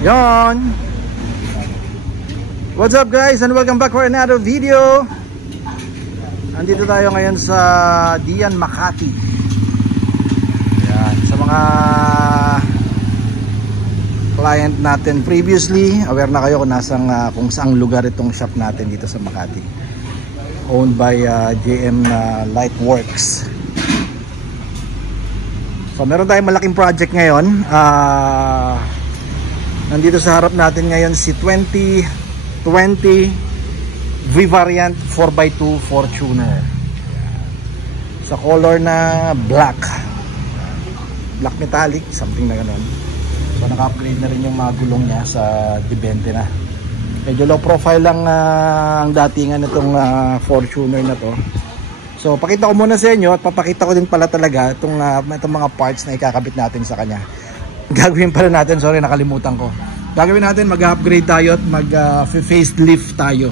Yon. What's up guys and welcome back for another video. Andito tayo ngayon sa Dian, Makati. Yan, sa mga client natin previously, aware na kayo kung saang lugar itong shop natin dito sa Makati. Owned by JM Lightworks. So meron tayong malaking project ngayon. Nandito sa harap natin ngayon si 2020 V-Variant 4x2 Fortuner sa color na black metallic, something na gano'n. So naka-upgrade na rin yung mga gulong niya sa D20 na. Medyo low profile lang ang datingan nitong Fortuner na to. So pakita ko muna sa inyo at papakita ko din pala talaga itong mga parts na ikakabit natin sa kanya. Gagawin pala natin, sorry nakalimutan ko. Gagawin natin, mag-upgrade tayo at mag-facelift tayo.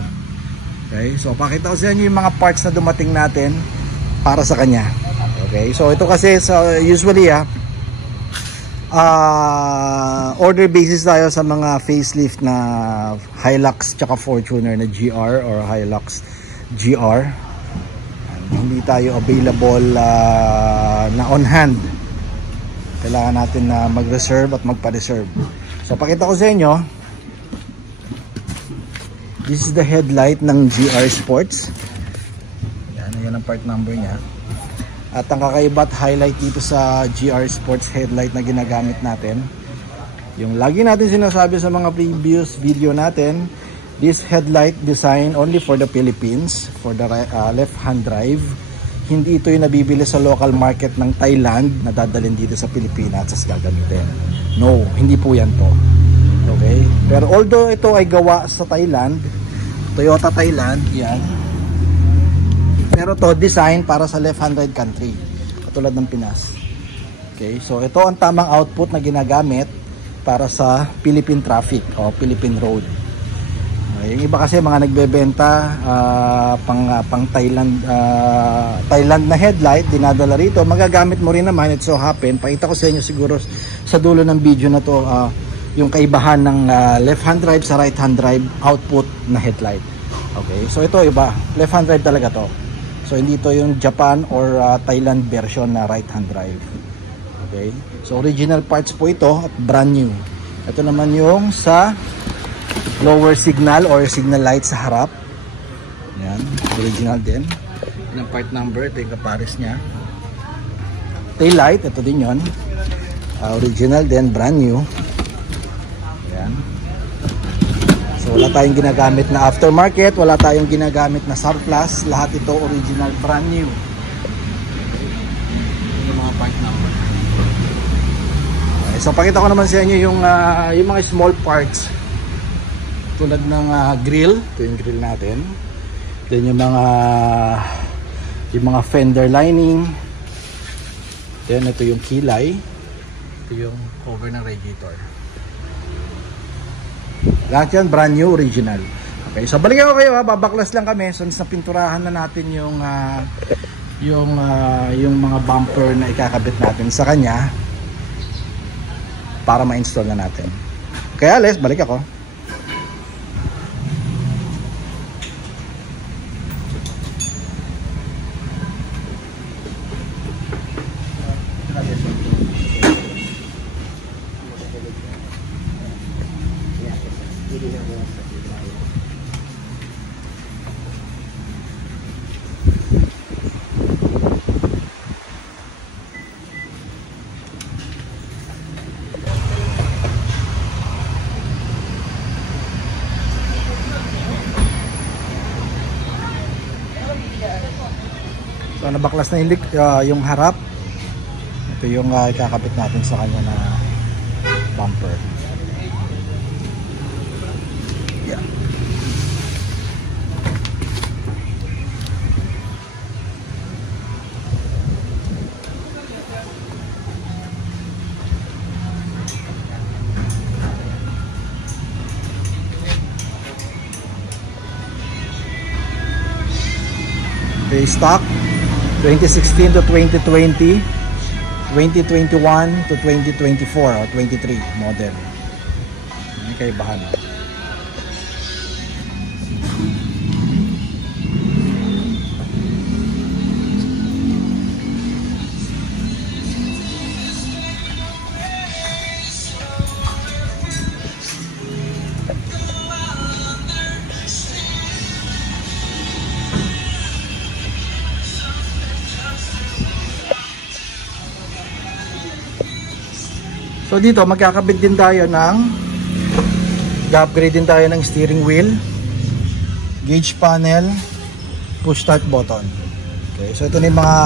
Okay, so pakita ko sa inyo yung mga parts na dumating natin para sa kanya. Okay, so ito kasi usually order basis tayo sa mga facelift na Hilux tsaka Fortuner na GR or Hilux GR. Hindi tayo available na on hand. Kailangan natin na mag-reserve at magpa-reserve. So pakita ko sa inyo, this is the headlight ng GR Sports. Yan ang part number niya. At ang kakaiba at highlight dito sa GR Sports headlight na ginagamit natin, yung lagi natin sinasabi sa mga previous video natin, this headlight design only for the Philippines, for the left hand drive. Hindi ito yung nabibili sa local market ng Thailand na dadalhin dito sa Pilipinas at gagamitin. No, hindi po yan to. Okay? Pero although ito ay gawa sa Thailand, Toyota Thailand, yan. Pero to design para sa left-hand drive country, katulad ng Pinas. Okay? So ito ang tamang output na ginagamit para sa Philippine traffic o Philippine road. Yung iba kasi mga nagbebenta pang Thailand na headlight, dinadala rito, magagamit mo rin naman. It so happen, pakita ko sa inyo siguro sa dulo ng video na to yung kaibahan ng left hand drive sa right hand drive output na headlight. Okay, so ito iba, left hand drive talaga to. So hindi ito yung Japan or Thailand version na right hand drive. Okay, so original parts po ito at brand new. Ito naman yung sa lower signal or signal light sa harap. Yan, original din. Yan ang part number, ito yung kapares nya. Tail light, ito din yun. Original din, brand new. Yan. So wala tayong ginagamit na aftermarket, wala tayong ginagamit na surplus, lahat ito original, brand new. Yung mga part number. Okay, so pakita ko naman sa inyo yung mga small parts. Tulad ng grill, ito yung grill natin. Then yung mga fender lining. Then ito yung kilay. Ito yung cover ng radiator. Lahat yan brand new, original. Okay, so balikan ko kayo babaklas lang kami since napinturahan na natin yung mga bumper na ikakabit natin sa kanya para ma-install na natin. Kaya let's balik ako. So nabaklas na yung harap. Ito yung ikakabit natin sa kanya na bumper. Yeah. Okay, stock 2016 to 2020, 2021 to 2024 o 23 model. May kaibahan. So dito magkakabit din tayo ng upgrade din tayo ng steering wheel, gauge panel, push start button. Okay, so ito na yung mga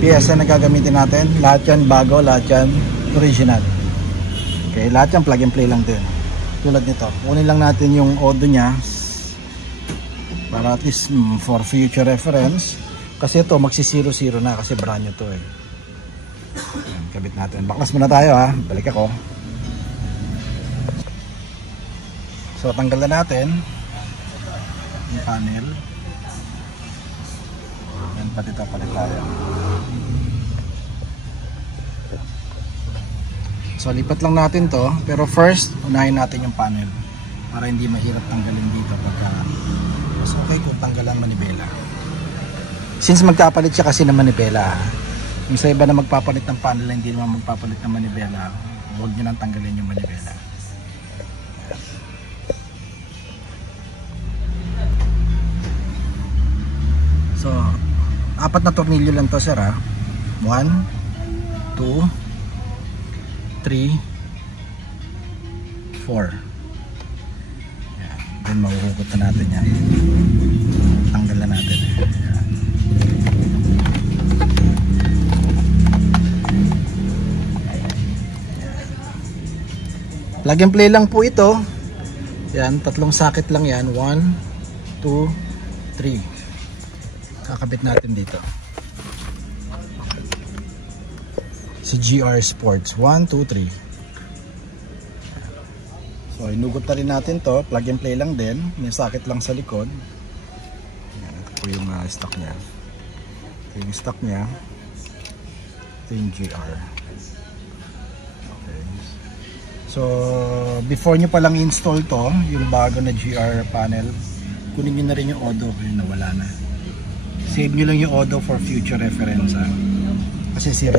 piyesa na gagamitin natin. Lahat yan bago, lahat yan original. Okay, lahat yan plug and play lang din. Tulad nito, kunin lang natin yung odo nya para at least for future reference. Kasi ito magsi 0-0 na kasi brand new to eh. Ayan, kabit natin. Baklas muna tayo ha. Balik ako. So tanggal na natin yung panel. Ayan, pati ito palit tayo. So lipat lang natin to. Pero first unahin natin yung panel para hindi mahirap tanggalin dito pagka mas okay kung tanggalan manibela. Since magkapalit siya kasi ng manibela, yung sa iba na magpapalit ng panel, hindi naman magpapalit ng manibela, huwag nyo nang tanggalin yung manibela. So 4 na tornilyo lang to sir ha. 1, 2, 3, 4. Yan. Then mahuhugot na natin yan. Tanggal na natin. Yan. Plug and play lang po ito. Yan, 3 socket lang yan. 1, 2, 3. Kakabit natin dito. Si GR Sports 1, 2, 3. So inugot na rin natin to. Plug and play lang din. May socket lang sa likod. Yan, ito po yung stock nya. Ito yung stock nya. Ito yung GR. Okay. So before nyo palang install to, yung bago na GR panel, kunin nyo na rin yung odo. Yung nawala na. Save nyo lang yung odo for future reference ha. Kasi 0-0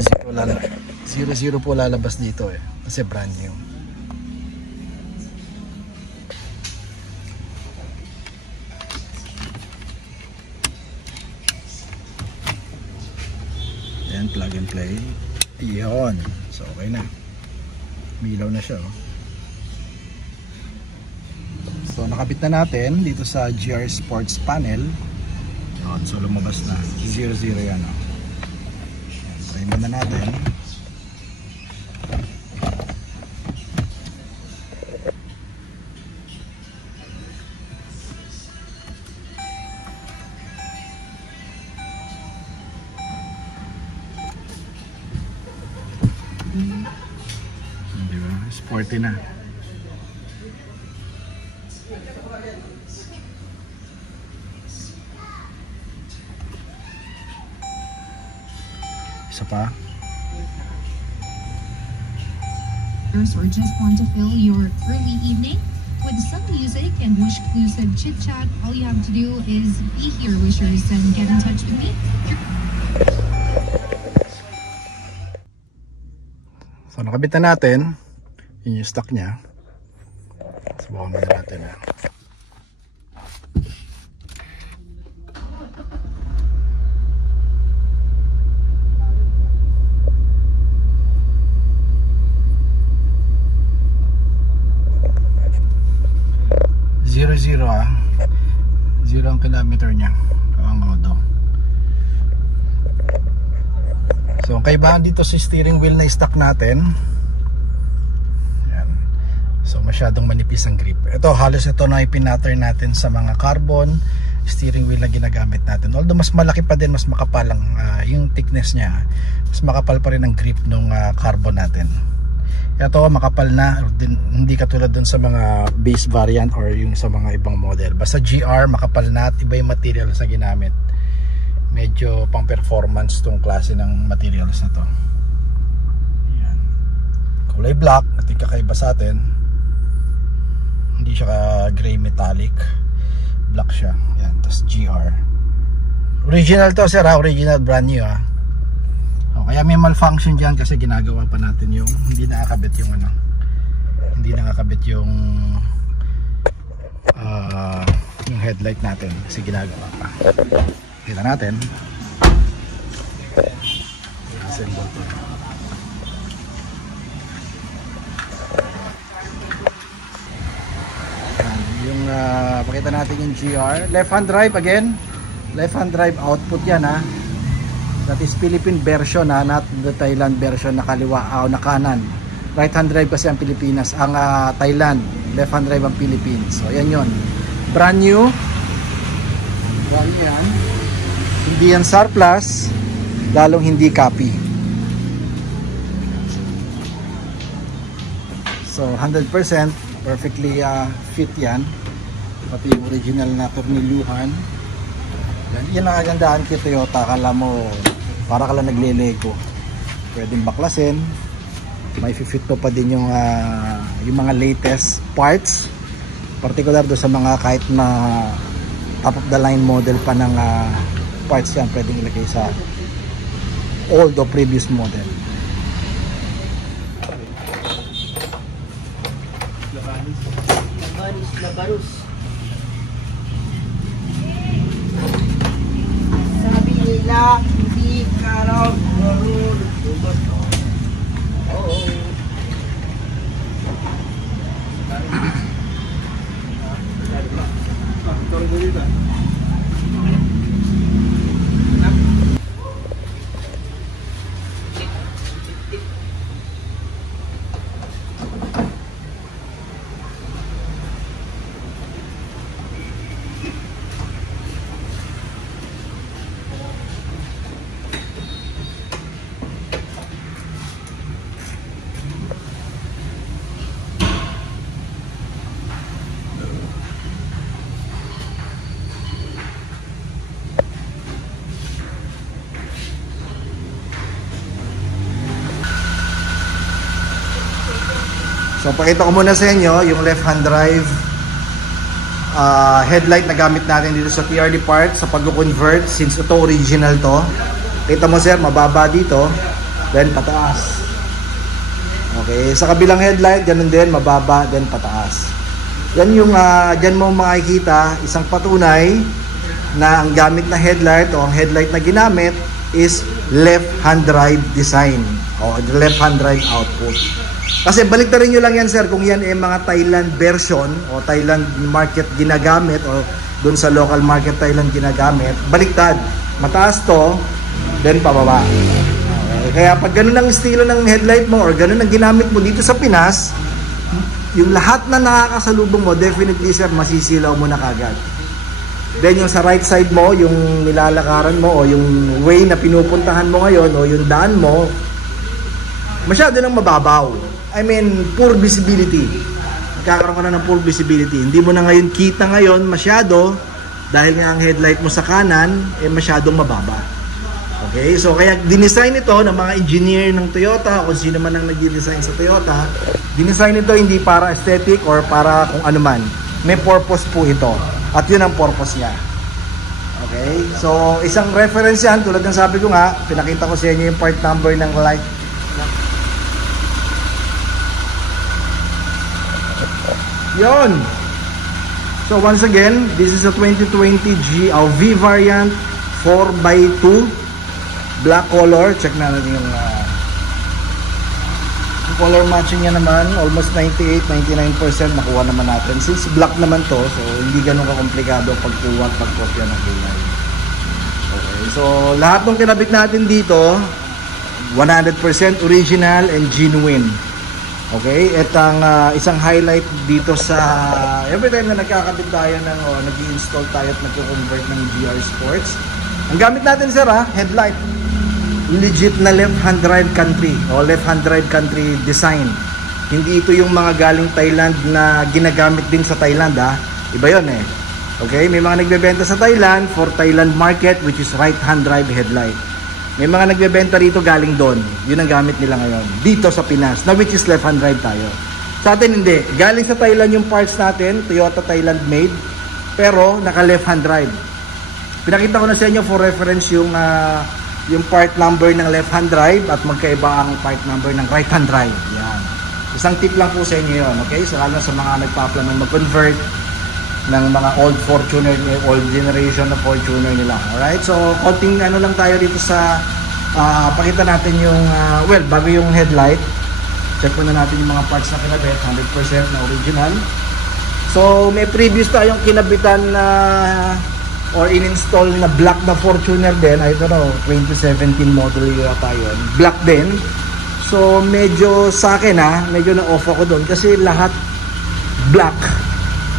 po lalabas dito eh. Kasi brand new. Yan, plug and play. Iyon. So okay na. Milaw na siya oh. So nakabit na natin dito sa GR Sports panel. Yun, so lumabas na. 0-0 yan oh. Try muna natin. Diba? Sporty na. Isa pa. Or just want to fill your early evening with some music and wish-exclusive chit-chat, all you have to do is be here, wishers, and get in touch with me. So nakabit na natin. Yun yung stock nya. Subukan na natin ha. Zero ah. 0 ang kilometer nya. Ang odo. So ang kaibahan dito sa steering wheel na stock natin. Yan. So masyadong manipis ang grip. Ito halos ito na ipinattern natin sa mga carbon steering wheel na ginagamit natin. Although mas malaki pa din, mas makapal ang yung thickness niya. Mas makapal pa rin ang grip ng carbon natin. Ito makapal na din, hindi katulad dun sa mga base variant or yung sa mga ibang model. Basta GR makapal na at iba yung materials na ginamit. Medyo pang performance tong klase ng materials na to. Ayan. Kulay black, at yung kakaiba sa atin. Hindi siya gray metallic, black siya. Yan, tas GR. Original to sir ha, original, brand new ha. Kaya may malfunction dyan kasi ginagawa pa natin yung hindi nakakabit yung ano, hindi nakakabit yung headlight natin kasi ginagawa pa. Kita natin assemble to. Yung pakita natin yung GR left hand drive again, left hand drive output yan ha. That is Philippine version ha, not the Thailand version na kaliwa o na kanan. Right hand drive kasi ang Pilipinas, ang Thailand, left hand drive ang Philippines. So ayan yun, brand new yan. Hindi yan surplus, lalong hindi copy. So 100% perfectly fit yan, pati yung original na tornilyuhan. Yan ang agandaan kay Toyota. Kala mo para ka lang naglelego, pwedeng baklasin. May fit to pa din yung mga latest parts, particular do sa mga kahit na top of the line model pa ng parts yan, pwedeng ilagay sa old o previous model. Sabi nila hindi ka raw marunong bumato. Oo. So pakita ko muna sa inyo yung left hand drive headlight na gamit natin dito sa TRD part sa pag-convert, since ito original to. Kita mo sir, mababa dito, then pataas. Okay, sa kabilang headlight ganun din, mababa then pataas. Yan yung dyan mo makikita isang patunay na ang gamit na headlight o ang headlight na ginamit is left hand drive design o left hand drive output. Kasi baliktarin nyo lang yan sir kung yan ay mga Thailand version o Thailand market ginagamit o dun sa local market Thailand ginagamit, baliktad, mataas to then pababa. Okay. Kaya pag ganun ang estilo ng headlight mo or ganun ang ginamit mo dito sa Pinas, yung lahat na nakakasalubong mo definitely sir masisilaw mo na kagad. Then yung sa right side mo, yung nilalakaran mo o yung way na pinupuntahan mo ngayon o yung daan mo, masyado nang mababaw. I mean, poor visibility. Magkakaroon ka na ng poor visibility. Hindi mo na ngayon kita ngayon masyado dahil nga ang headlight mo sa kanan masyadong mababa. Okay? So, kaya dinesign ito ng mga engineer ng Toyota, kung sino man ang nag-design sa Toyota, dinesign ito hindi para aesthetic or para kung ano man. May purpose po ito. At yun ang purpose niya. Okay? So, isang reference yan. Tulad ng sabi ko nga, pinakita ko sa inyo yung part number ng light. Yon. So once again, this is a 2020 V variant 4x2 black color. Check na natin yung color matching niya naman, almost 98-99% nakuha naman natin. Since black naman to, so hindi ganun ka-komplikado pagkuha at pagkopya ng kulay. Okay, so lahat ng kinabit natin dito 100% original and genuine. Okay, at ang isang highlight dito sa every time na nagkakabit tayo ng nag-i-install tayo at nagko-convert ng GR Sports, ang gamit natin sir headlight legit na left hand drive country o left hand drive country design. Hindi ito yung mga galing Thailand na ginagamit din sa Thailand iba yon Okay, may mga nagbebenta sa Thailand for Thailand market which is right hand drive headlight. May mga nagbebenta rito galing doon. Yun ang gamit nila ngayon dito sa Pinas, na which is left hand drive tayo. Sa atin hindi. Galing sa Thailand yung parts natin, Toyota Thailand made, pero naka left hand drive. Pinakita ko na sa inyo for reference yung part number ng left hand drive at magkaiba ang part number ng right hand drive. Yan. Isang tip lang po sa inyo yun, okay? So lalo sa mga nagpa-plan ng mag-convert ng mga old Fortuner, old generation na Fortuner nila. Alright? So konting ano lang tayo dito sa pakita natin yung well, bago yung headlight. Check muna natin yung mga parts na kinabit, 100% na original. So may previous tayong kinabitan na or in-install na black na Fortuner din. I don't know, 2017 model yata yun. Black din. So medyo sa akin medyo na-off ako doon kasi lahat black.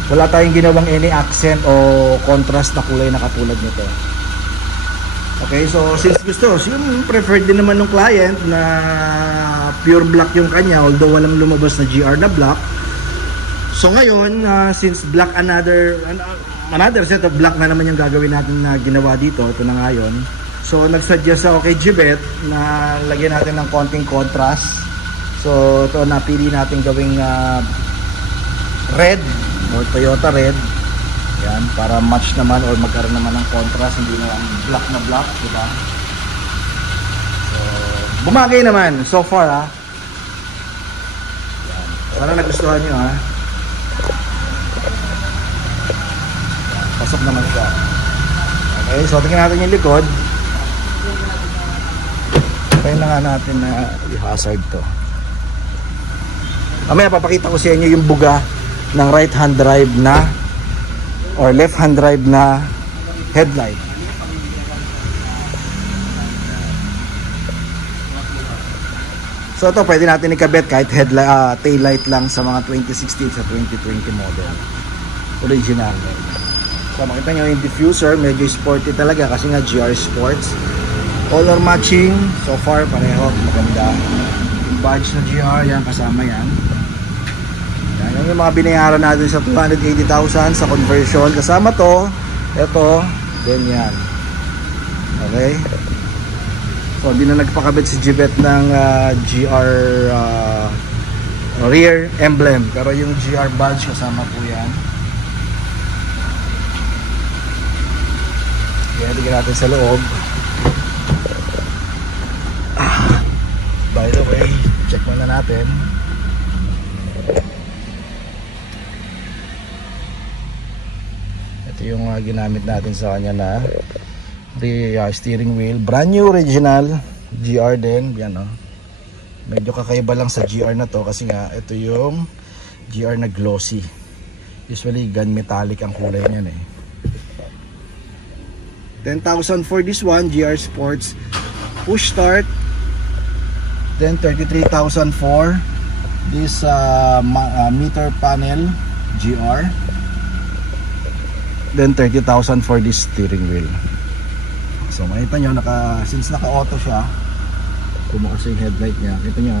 Wala tayong ginawang any accent o contrast na kulay na katulad nito. Okay, so since gusto, yung preferred din naman ng client na pure black yung kanya, although walang lumabas na GR na black. So ngayon, since black another set of black na naman yung gagawin natin na ginawa dito, ito na nga yun. So nagsuggest ako kay Jibet na lagyan natin ng konting contrast. So ito napili natin gawing red or Toyota red. Yan, para match naman or magkaroon naman ng contrast, hindi na black na black, diba? So bumagay naman so far Yan. Sana nagustuhan nyo Pasok naman siya. Okay, so tingnan natin yung likod. Kaya na nga natin na i-hazard to. Mamaya papakita ko sa inyo yung buga ng right hand drive na or left hand drive na headlight. So ito pwede natin ikabit kahit tail light lang sa mga 2016 sa 2020 model. Original. So makita nyo yung diffuser, medyo sporty talaga kasi nga GR Sports. Color matching, so far pareho, maganda. Yung badge na GR, yan kasama yan. Yan yung mga binayaran natin sa 280,000 sa conversion. Kasama to, ito, then yan. Okay? So hindi na nagpakabit si Jibet ng GR rear emblem. Pero yung GR badge kasama po yan. Kaya tignan natin sa loob. By the way, check muna natin. Ito yung ginamit natin sa kanya na steering wheel. Brand new original GR din. Yan medyo kakaiba lang sa GR na to kasi nga ito yung GR na glossy. Usually gun metallic ang kulay niyan 10,000 for this one, GR Sports. Push start. Then 33,000 for this meter panel GR. Then 30,000 for this steering wheel. So makita nyo, since naka-auto siya, kumukas yung headlight niya. Kita nyo,